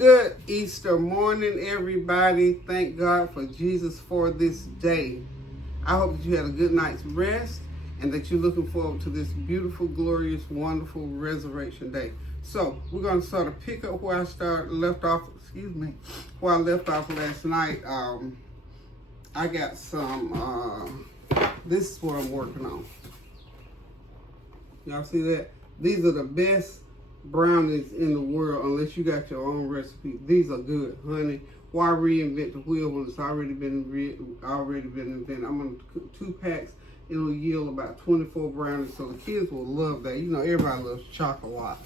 Good Easter morning, everybody. Thank God for Jesus for this day. I hope that you had a good night's rest and that you're looking forward to this beautiful, glorious, wonderful resurrection day. So we're going to sort of pick up where I left off last night. I got some, this is what I'm working on. Y'all see that? These are the best brownies in the world unless you got your own recipe. These are good, honey. Why reinvent the wheel when it's already been invented? I'm going to cook 2 packs. It'll yield about 24 brownies, so the kids will love that. You know, everybody loves chocolate.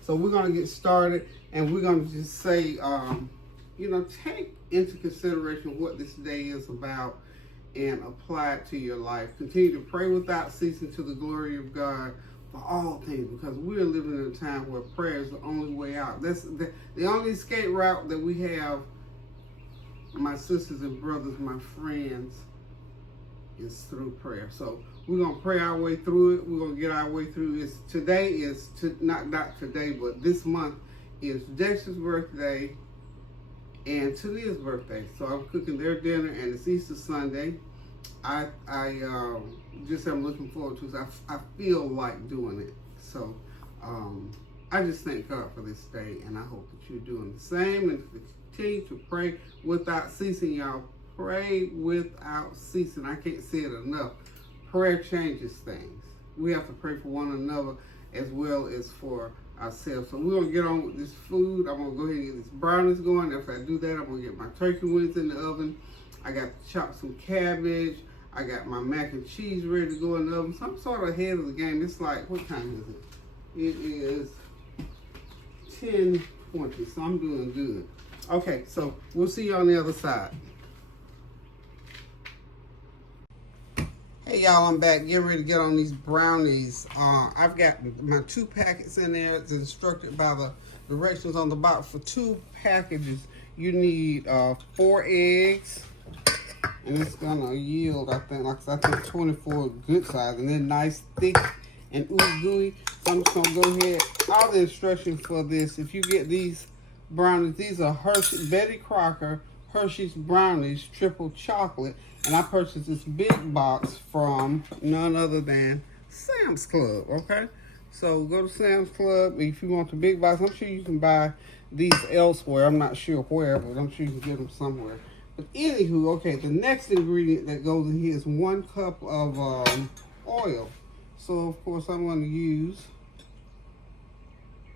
So we're going to get started, and we're going to just say, take into consideration what this day is about and apply it to your life. Continue to pray without ceasing to the glory of God for all things, because we're living in a time where prayer is the only way out. That's the only escape route that we have, my sisters and brothers, my friends, is through prayer. So we're going to pray our way through it. We're going to get our way through this. Today is, not today, but this month is Dexter's birthday and Tonnia's birthday. So I'm cooking their dinner, and it's Easter Sunday. I just am looking forward to it. I feel like doing it. So I just thank God for this day, and I hope that you're doing the same and continue to pray without ceasing, y'all. Pray without ceasing. I can't say it enough. Prayer changes things. We have to pray for one another as well as for ourselves. So we're going to get on with this food. I'm going to go ahead and get these brownies going. After I do that, I'm going to get my turkey wings in the oven. I got to chop some cabbage. I got my mac and cheese ready to go in the oven. So I'm sort of ahead of the game. It's like, what time is it? It is 10:20, so I'm doing good. Okay, so we'll see you on the other side. Hey y'all, I'm back. Getting ready to get on these brownies. I've got my 2 packets in there. It's instructed by the directions on the box. For 2 packages, you need 4 eggs. And it's gonna yield, I think 24 good size, and then nice, thick, and ooey gooey. So I'm just gonna go ahead. All the instructions for this, if you get these brownies, these are Betty Crocker Hershey's Brownies Triple Chocolate, and I purchased this big box from none other than Sam's Club. Okay, so go to Sam's Club if you want the big box. I'm sure you can buy these elsewhere. I'm not sure where, but I'm sure you can get them somewhere. But anywho, okay, the next ingredient that goes in here is 1 cup of oil. So, of course, I'm going to use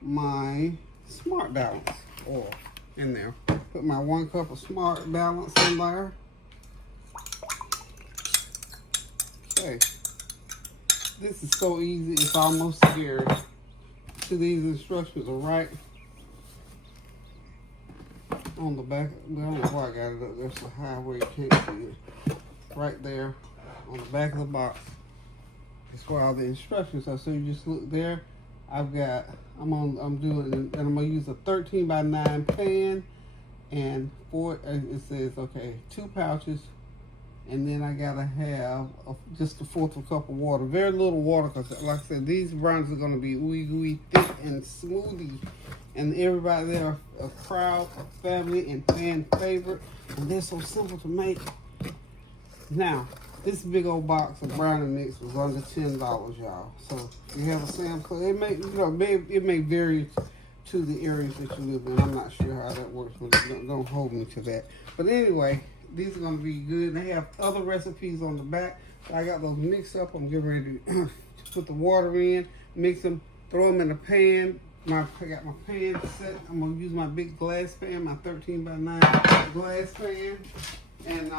my Smart Balance oil in there. Put my 1 cup of Smart Balance in there. Okay. This is so easy, it's almost scary. See, these instructions are right on the back. I don't know why I got it up there so high where you can't see it. Right there on the back of the box. That's where all the instructions are. So you just look there. I'm doing, and I'm gonna use a 13 by 9 pan, and it says, okay, 2 pouches, and then I gotta have just a 1/4 of a cup of water. Very little water, because like I said, these brownies are gonna be ooey gooey, thick and smoothie. And everybody there, a crowd, a family, and fan favorite. And they're so simple to make. Now, this big old box of brownie mix was under $10, y'all. So you have a Sam's Club. It may vary to the areas that you live in. I'm not sure how that works, but don't hold me to that. But anyway, these are gonna be good. They have other recipes on the back. So I got those mixed up. I'm getting ready to put the water in, mix them, throw them in a pan. I got my pan set. I'm gonna use my big glass pan, my 13 by 9 glass pan, and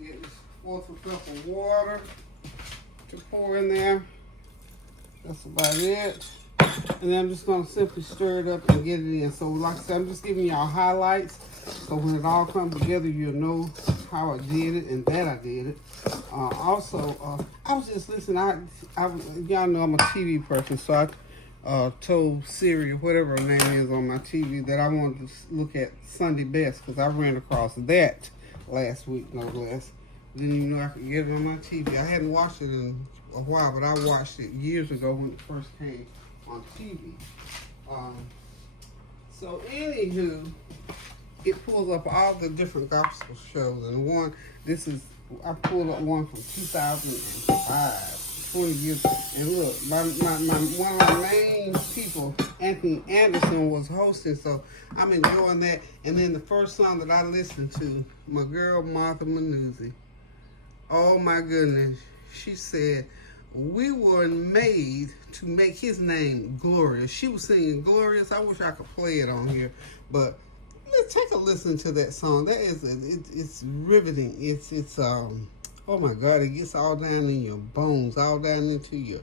get this 1/4 cup of water to pour in there. That's about it. And then I'm just gonna simply stir it up and get it in. So like I said, I'm just giving y'all highlights, so when it all comes together, you'll know how I did it and that I did it. Also, I was just listening. Y'all know I'm a TV person, so I told Siri, or whatever her name is on my TV, that I wanted to look at Sunday Best, because I ran across that last week, no less. Didn't even know I could get it on my TV. I hadn't watched it in a while, but I watched it years ago when it first came on TV. So anywho, it pulls up all the different gospel shows, and I pulled up one from 2005, 20 years. And look, one of my main people, Anthony Anderson, was hosting, so I'm enjoying that. And then the first song that I listened to, my girl Martha Manuzzi. Oh my goodness, she said, "We were made to make his name glorious." She was singing "Glorious." I wish I could play it on here, but let's take a listen to that song. That is, it's riveting. It's oh my God, it gets all down in your bones, all down into your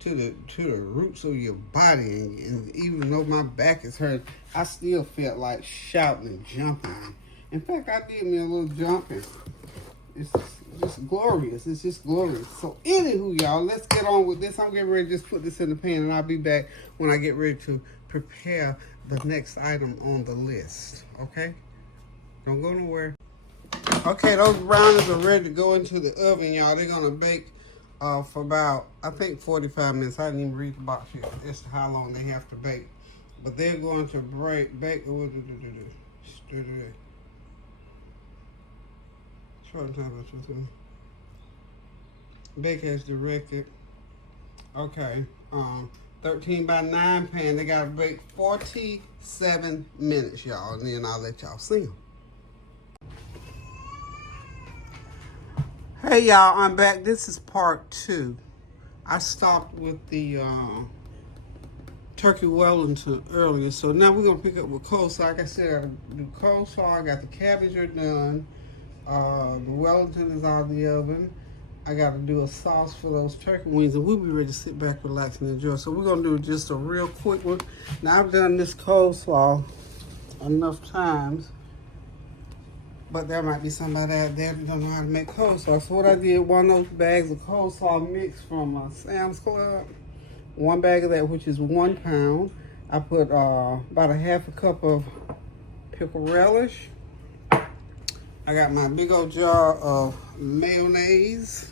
to the roots of your body. And even though my back is hurt, I still felt like shouting and jumping. In fact, I did me a little jumping. It's just glorious. It's just glorious. So anywho, y'all, let's get on with this. I'm getting ready to just put this in the pan, and I'll be back when I get ready to prepare the next item on the list. Okay? Don't go nowhere. Okay, those brownies are ready to go into the oven, y'all. They're going to bake for about, I think, 45 minutes. I didn't even read the box here. It's how long they have to bake. But they're going to bake. Bake as directed. Okay. 13 by 9 pan. They got to bake 47 minutes, y'all. And then I'll let y'all see them. Hey, y'all. I'm back. This is part 2. I stopped with the turkey Wellington earlier. So now we're going to pick up with coleslaw. Like I said, I got to do coleslaw. I got the cabbage done. The Wellington is out of the oven. I got to do a sauce for those turkey wings, and we'll be ready to sit back, relax, and enjoy. So we're going to do just a real quick one. Now, I've done this coleslaw enough times, but there might be somebody out there that don't know how to make coleslaw. So what I did, one of those bags of coleslaw mix from Sam's Club, one bag of that, which is 1 pound. I put about a half a cup of pickle relish. I got my big old jar of mayonnaise.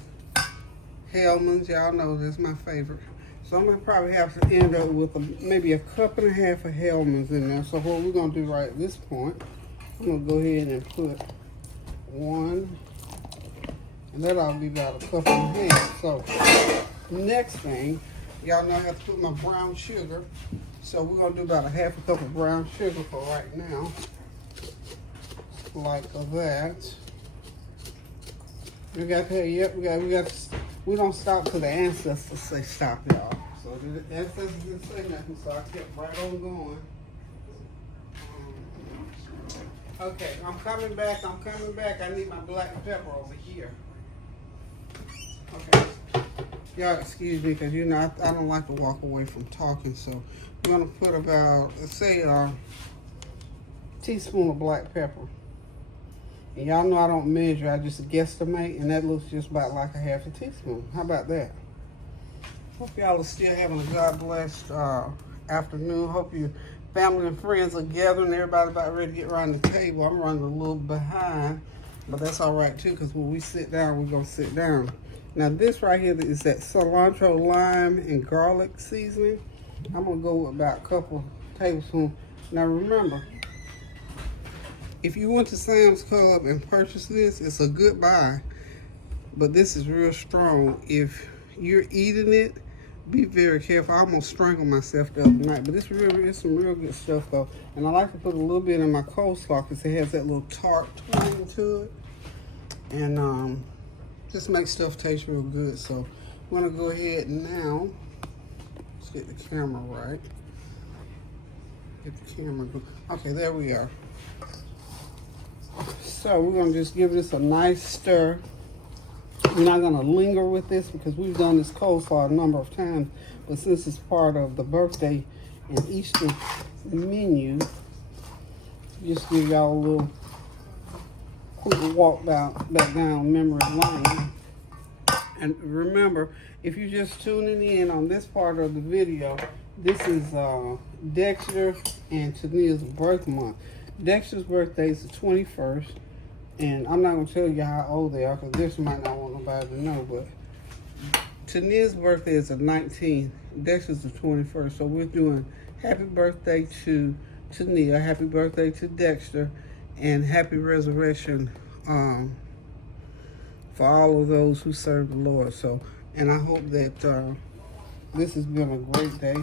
Hellman's, y'all know that's my favorite. So I'm gonna probably have to end up with maybe a cup and a half of Hellman's in there. So what we're gonna do right at this point, I'm gonna go ahead and put 1, and that'll be about a cup and a half. So next thing, y'all know I have to put my brown sugar. So we're gonna do about a half a cup of brown sugar for right now. Like that. We got that, yep, we don't stop till the ancestors say stop, y'all. So the ancestors didn't say nothing, so I kept right on going. Okay, I'm coming back. I need my black pepper over here. Okay. Y'all excuse me, because you know I don't like to walk away from talking, so we're gonna put about, let's say a teaspoon of black pepper. And y'all know I don't measure, I just guesstimate, and that looks just about like a half a teaspoon. How about that? Hope y'all are still having a God-blessed afternoon. Hope your family and friends are gathering. Everybody about ready to get around the table. I'm running a little behind, but that's all right too, because when we sit down, we're going to sit down. Now this right here is that cilantro, lime, and garlic seasoning. I'm going to go with about a couple tablespoons. Now remember, if you went to Sam's Club and purchased this, it's a good buy, but this is real strong. If you're eating it, be very careful. I almost strangled myself the other night, but it's some real good stuff though. And I like to put a little bit in my coleslaw because it has that little tart twang to it, and just makes stuff taste real good. So I'm gonna go ahead now. Let's get the camera right. Get the camera going. Okay, there we are. So we're going to just give this a nice stir. We're not going to linger with this because we've done this coleslaw a number of times. But since it's part of the birthday and Easter menu, just give y'all a little quick walk back down memory lane. And remember, if you're just tuning in on this part of the video, this is Dexter and Tonnia's birth month. Dexter's birthday is the 21st, and I'm not going to tell you how old they are because this might not want nobody to know, but Tonnia's birthday is the 19th, Dexter's the 21st. So we're doing happy birthday to Tonnia, happy birthday to Dexter, and happy resurrection for all of those who serve the Lord. So, and I hope that this has been a great day.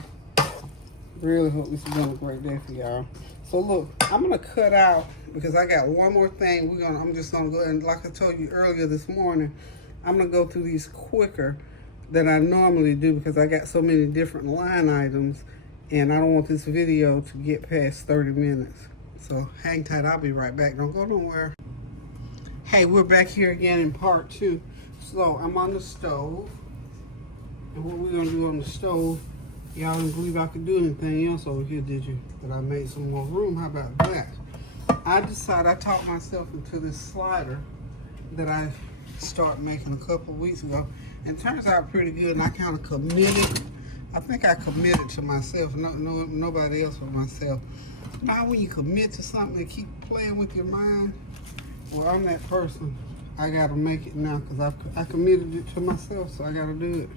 Really hope this has been a great day for y'all. So look, I'm gonna cut out because I got one more thing. I'm just gonna go, and like I told you earlier this morning, I'm gonna go through these quicker than I normally do because I got so many different line items, and I don't want this video to get past 30 minutes. So hang tight, I'll be right back. Don't go nowhere. Hey, we're back here again in part 2. So I'm on the stove, and what we're gonna do on the stove, y'all didn't believe I could do anything else over here, did you? But I made some more room. How about that? I talked myself into this slider that I started making a couple of weeks ago. And it turns out pretty good, and I kind of committed. I think I committed to myself, nobody else but myself. Now when you commit to something and keep playing with your mind, well, I'm that person. I got to make it now because I committed it to myself, so I got to do it.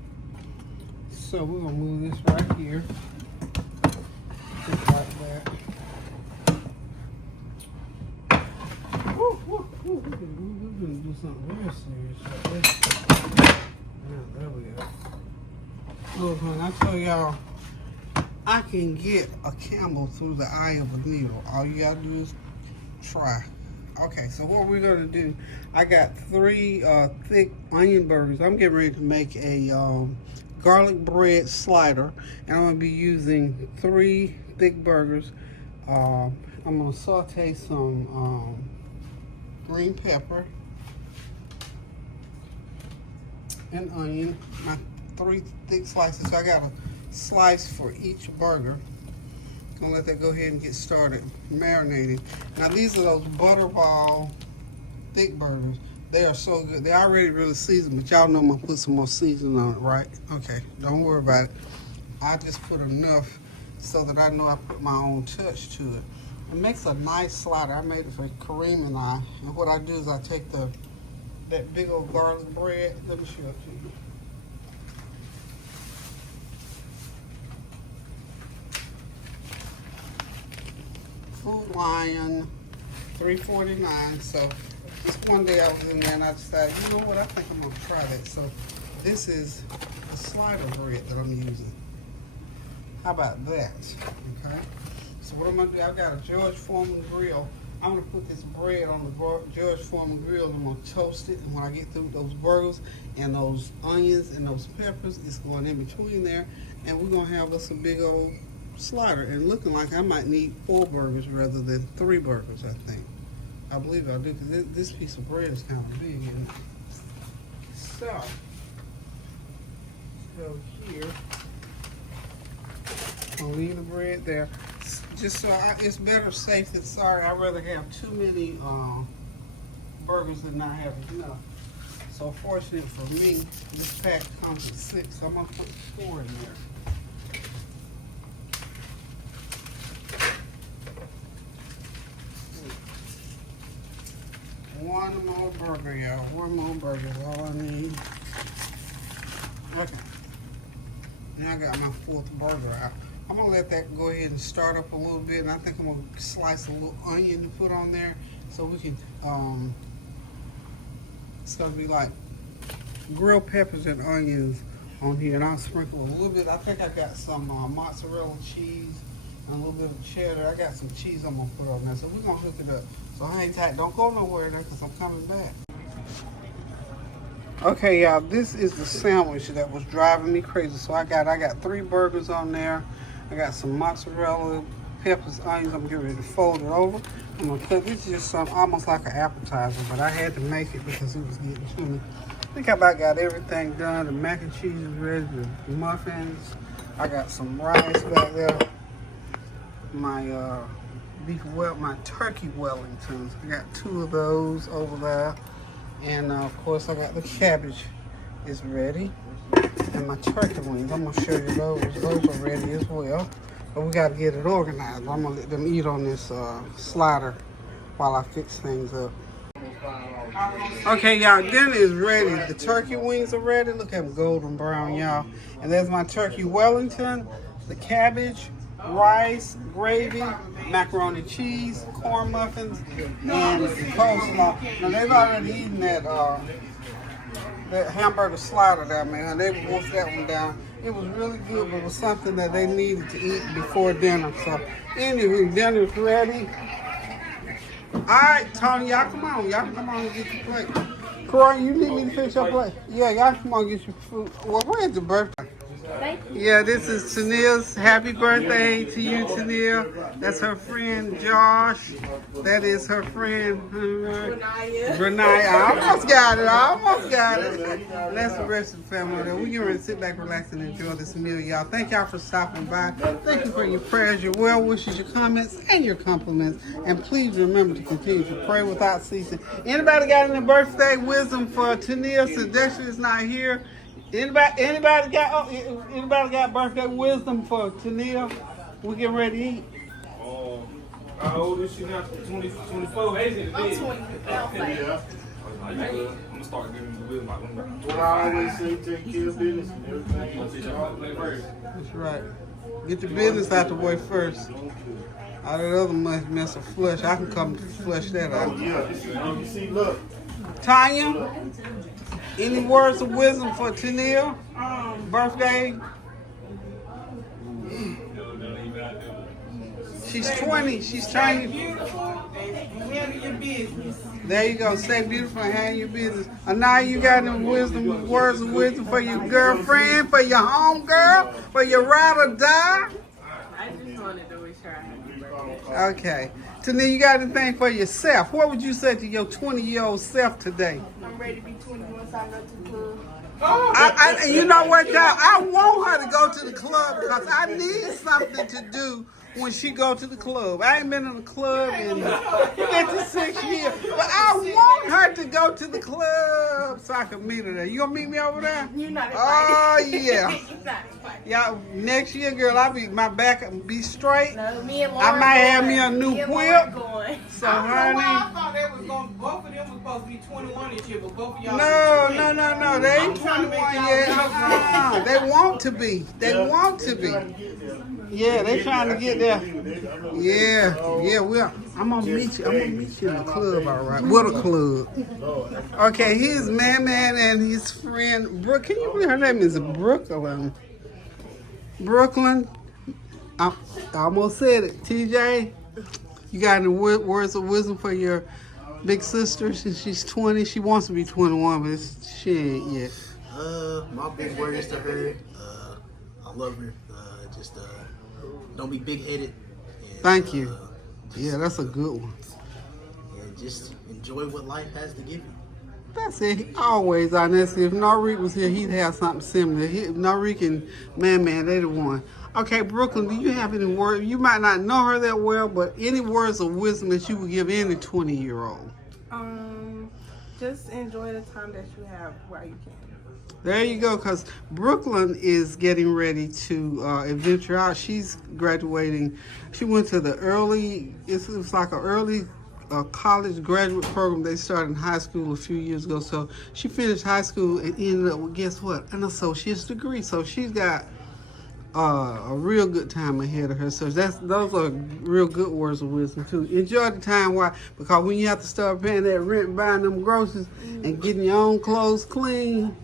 So we're going to move this right here, just like that. Woo, woo, woo. We're going to do something real serious right there. Yeah, there we go. Look, honey, I tell y'all, I can get a camel through the eye of a needle. All you got to do is try. Okay, so what we're going to do, I got 3 thick onion burgers. I'm getting ready to make a garlic bread slider, and I'm going to be using 3 thick burgers. I'm going to saute some green pepper and onion, my 3 thick slices. So I got a slice for each burger. Gonna let that go ahead and get started marinating. Now these are those butterball thick burgers. They are so good. They already really seasoned, but y'all know I'm gonna put some more seasoning on it, right? Okay, don't worry about it. I just put enough so that I know I put my own touch to it. It makes a nice slider. I made it for Kareem and I. And what I do is I take that big old garlic bread. Let me show it to you. Food Lion, $3.49. So this one day I was in there and I decided, you know what, I think I'm gonna try that. So this is the slider bread that I'm using. How about that? Okay. So what I'm gonna do, I've got a George Foreman grill. I'm gonna put this bread on the George Foreman grill and I'm gonna toast it. And when I get through those burgers and those onions and those peppers, it's going in between there. And we're gonna have us a big old slider, and looking like I might need 4 burgers rather than 3 burgers, I think. I believe I do, because this piece of bread is kind of big, isn't it? So, go here. I'll leave the bread there. Just so it's better safe than sorry. I'd rather have too many burgers than not have enough. So fortunate for me, this pack comes with 6, so I'm going to put 4 in there. One more burger, y'all. One more burger is all I need. Okay. Now I got my 4th burger out. I'm going to let that go ahead and start up a little bit. And I think I'm going to slice a little onion to put on there so we can, it's going to be like grilled peppers and onions on here. And I'll sprinkle a little bit. I think I got some mozzarella cheese and a little bit of cheddar. I got some cheese I'm going to put on there. So we're going to hook it up. So hang tight, don't go nowhere there because I'm coming back. Okay, y'all, this is the sandwich that was driving me crazy. So I got 3 burgers on there. I got some mozzarella, peppers, onions. I'm getting ready to fold it over. I'm gonna cook. This is just almost like an appetizer, but I had to make it because it was getting to me. I think I about got everything done. The mac and cheese is ready, the muffins. I got some rice back there. My turkey Wellingtons. I got 2 of those over there. And of course I got the cabbage is ready. And my turkey wings, I'm gonna show you those. Those are ready as well. But we gotta get it organized. I'm gonna let them eat on this slider while I fix things up. Okay, y'all, dinner is ready. The turkey wings are ready. Look at them golden brown, y'all. And there's my turkey Wellington, the cabbage, rice, gravy, macaroni and cheese, corn muffins, and coleslaw. Now, they've already eaten that hamburger slider down there. They wolfed that one down. It was really good, but it was something that they needed to eat before dinner. So, anyway, dinner's ready. All right, Tony, y'all come on. Y'all come on and get your plate. Croy, you need me to finish your plate? Yeah, y'all come on and get your food. Well, where's the birthday? Yeah, this is Tonnia's happy birthday to you, Tonnia. That's her friend Josh. That is her friend Brownies. I almost got it. And that's the rest of the family. We're going to sit back, relax, and enjoy this meal, y'all. Thank y'all for stopping by. Thank you for your prayers, your well wishes, your comments, and your compliments. And please remember to continue to pray without ceasing. Anybody got any birthday wisdom for Tonnia since Dexter is not here? Anybody got birthday wisdom for Tonnia? We getting ready to eat. How old is she now? 24? I'm 20. I'm gonna start giving the wisdom. What I always say, take care of business and everything. That's right. Get your business out the way first. All that other mess of flesh, I can come flesh that out. Oh, yeah. You see, look. Tonnia, any words of wisdom for Tonnia? Birthday? She's 20. She's trying. Beautiful and handle your business. There you go. Stay beautiful and handle your business. And now you got any wisdom, words of wisdom for your girlfriend, for your home girl, for your ride or die? I just wanted to wish her a happy birthday. Okay. Tonnia, you got anything for yourself? What would you say to your 20-year-old self today? I'm ready to be 21 so I go to the club. You know what, y'all? I want her to go to the club because I need something to do when she go to the club. I ain't been in the club in 56 years, but I want her to go to the club so I can meet her there. You gonna meet me over there? You're not invited. Oh yeah. You're not invited. Y'all, next year, girl, my back be straight. No, me and Lauren I might have going. me a new Me and whip. Lauren going. So, I honey. thought they was going, both of them was supposed to be 21 this year, but both of y'all. No. They ain't 21 yet. They want to be. They want to be. Yeah, they trying to get there. Yeah. I'm gonna meet you. I'm gonna meet you in the club, all right. What a club. Okay, here's Man and his friend Brooke. Can you believe her name is Brooklyn? I almost said it. TJ, you got any words of wisdom for your big sister? Since she's 20, she wants to be 21, but she ain't yet. My big word is to her, I love her. Just don't be big-headed. And, Thank you. Yeah, that's a good one. And just enjoy what life has to give you. That's it. Always, honestly. If Nariq was here, he'd have something similar. Nariq and Man, they the one. Okay, Brooklyn, do you have any words? You might not know her that well, but any words of wisdom that you would give any 20-year-old? Just enjoy the time that you have while you can. There you go, because Brooklyn is getting ready to adventure out. She's graduating. She went to the early, it was like an early college graduate program they started in high school a few years ago. So she finished high school and ended up with, guess what, an associate's degree. So she's got a real good time ahead of her. So those are real good words of wisdom too. Enjoy the time. Why? Because when you have to start paying that rent and buying them groceries and getting your own clothes clean,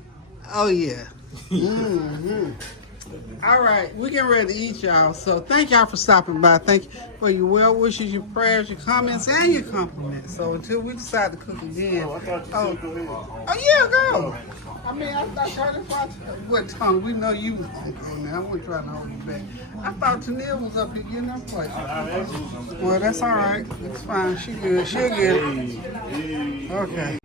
oh yeah. All right, we're getting ready to eat, y'all. So thank y'all for stopping by. Thank you for your well wishes, your prayers, your comments, and your compliments. So until we decide to cook again. I thought you said go ahead. Oh yeah, go. I mean, I thought Charlie Fox. What, Tony? We know you was gonna go now. I wasn't trying to hold you back. I thought Tonnia was up here getting her plate. Well, that's all right. It's fine. She good. She'll get it. Okay.